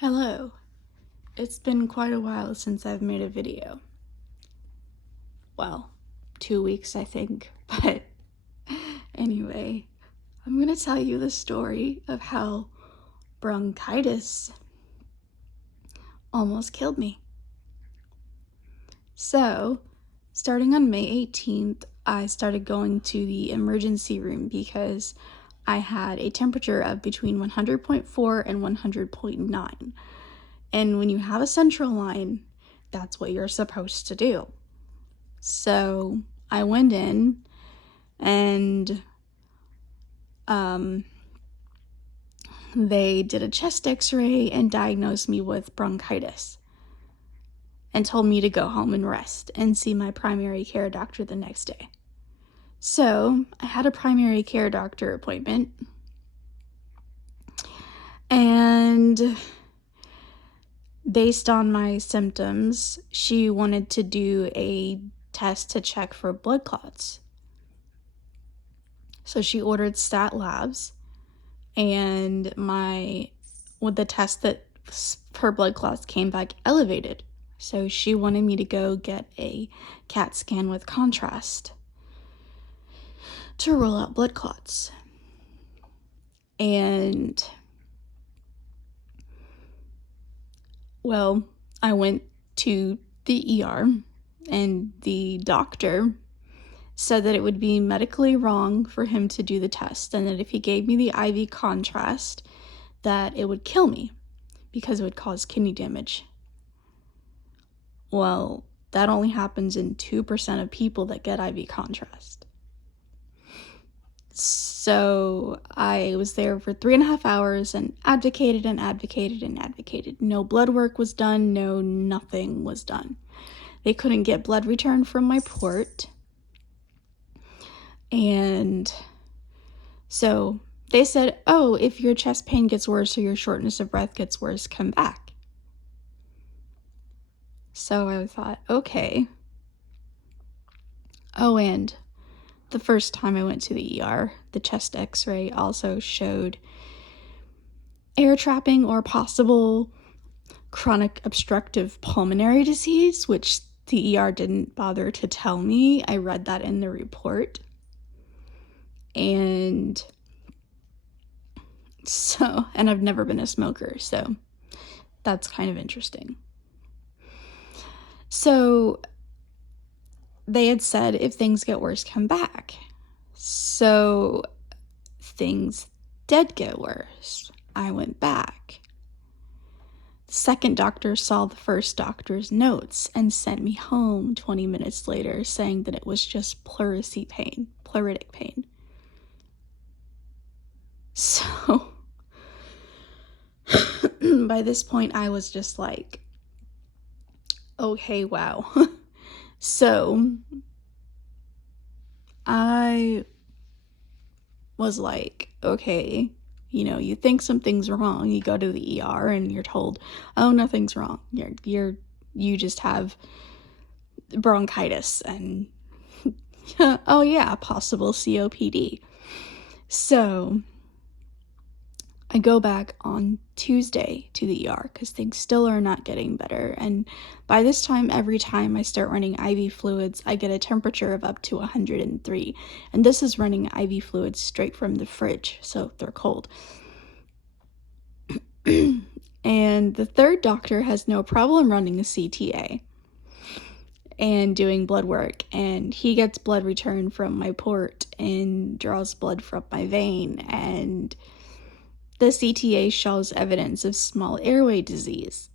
Hello. It's been quite a while since I've made a video. Well, 2 weeks I think, but anyway, I'm gonna tell you the story of how bronchitis almost killed me. So, starting on May 18th, I started going to the emergency room because I had a temperature of between 100.4 and 100.9. And when you have a central line, that's what you're supposed to do. So I went in and they did a chest x-ray and diagnosed me with bronchitis and told me to go home and rest and see my primary care doctor the next day. So I had a primary care doctor appointment, and based on my symptoms, she wanted to do a test to check for blood clots. So she ordered stat labs, and the test that for blood clots came back elevated. So she wanted me to go get a CAT scan with contrast to rule out blood clots. And well, I went to the ER, and the doctor said that it would be medically wrong for him to do the test, and that if he gave me the IV contrast, that it would kill me because it would cause kidney damage. Well, that only happens in 2% of people that get IV contrast. So I was there for 3.5 hours and advocated and advocated and advocated. No blood work was done, nothing was done. They couldn't get blood return from my port. And so they said, oh, if your chest pain gets worse or your shortness of breath gets worse, come back. So I thought, okay. Oh, and the first time I went to the ER, the chest x-ray also showed air trapping or possible chronic obstructive pulmonary disease, which the ER didn't bother to tell me. I read that in the report. And I've never been a smoker, so that's kind of interesting. So they had said, if things get worse, come back. So things did get worse. I went back. The second doctor saw the first doctor's notes and sent me home 20 minutes later saying that it was just pleuritic pain. So by this point, I was just like, okay, wow. So I was like, okay, you think something's wrong, you go to the ER and you're told, oh, nothing's wrong. You just have bronchitis and oh yeah, possible COPD. So I go back on Tuesday to the ER because things still are not getting better. And by this time, every time I start running IV fluids, I get a temperature of up to 103. And this is running IV fluids straight from the fridge, so they're cold. And the third doctor has no problem running a CTA and doing blood work. And he gets blood return from my port and draws blood from my vein. And the CTA shows evidence of small airway disease.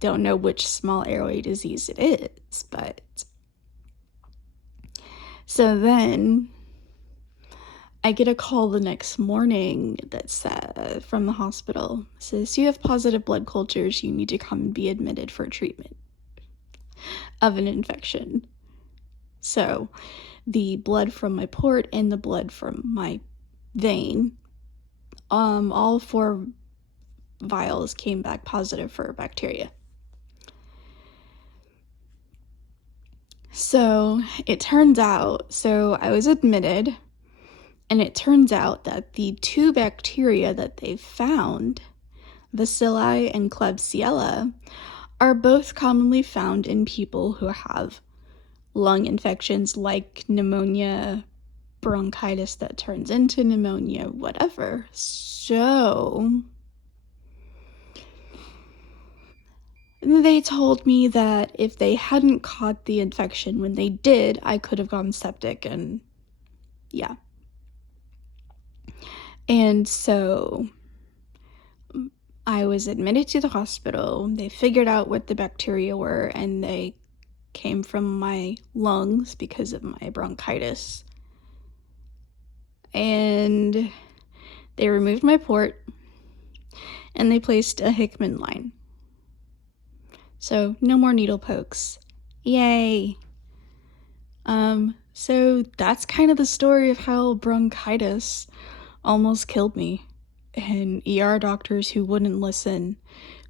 Don't know which small airway disease it is, but... So then I get a call the next morning that says, from the hospital, says, you have positive blood cultures, you need to come and be admitted for treatment of an infection. So the blood from my port and the blood from my vein, all 4 vials came back positive for bacteria. So it turns out, I was admitted, and it turns out that the 2 bacteria that they found bacilli and Klebsiella are both commonly found in people who have lung infections like pneumonia, bronchitis that turns into pneumonia, whatever. So they told me that if they hadn't caught the infection when they did, I could have gone septic, and yeah. And so I was admitted to the hospital. They figured out what the bacteria were, and they came from my lungs because of my bronchitis. And they removed my port, and they placed a Hickman line. So no more needle pokes. Yay! So that's kind of the story of how bronchitis almost killed me, and ER doctors who wouldn't listen.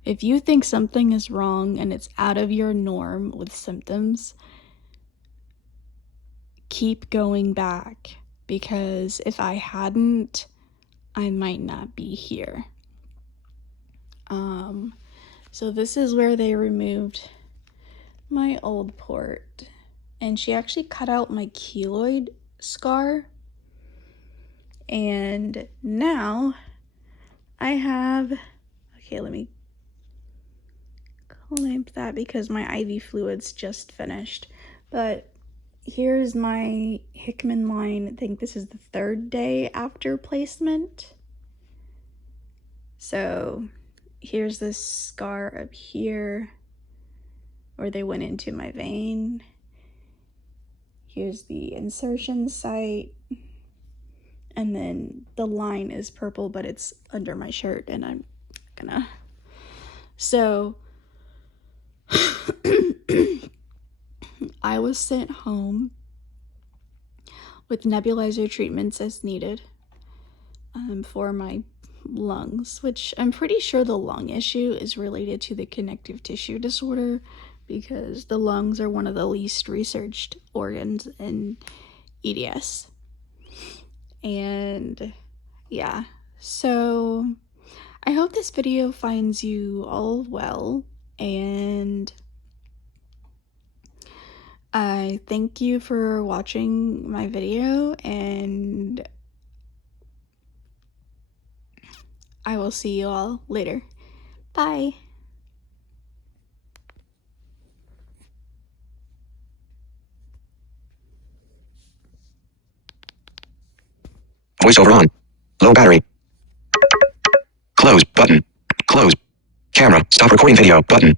If you think something is wrong and it's out of your norm with symptoms, keep going back, because if I hadn't, I might not be here. So this is where they removed my old port, and she actually cut out my keloid scar, and now I have, okay, let me clamp that because my IV fluid's just finished, but here's my Hickman line. I think this is the 3rd day after placement. So here's this scar up here where they went into my vein. Here's the insertion site. And then the line is purple, but it's under my shirt, and I'm gonna... So I was sent home with nebulizer treatments as needed for my lungs, which I'm pretty sure the lung issue is related to the connective tissue disorder, because the lungs are one of the least researched organs in EDS. And yeah, so I hope this video finds you all well, and I thank you for watching my video, and I will see you all later. Bye. Voiceover on. Low battery. Close button. Close. Camera. Stop recording video button.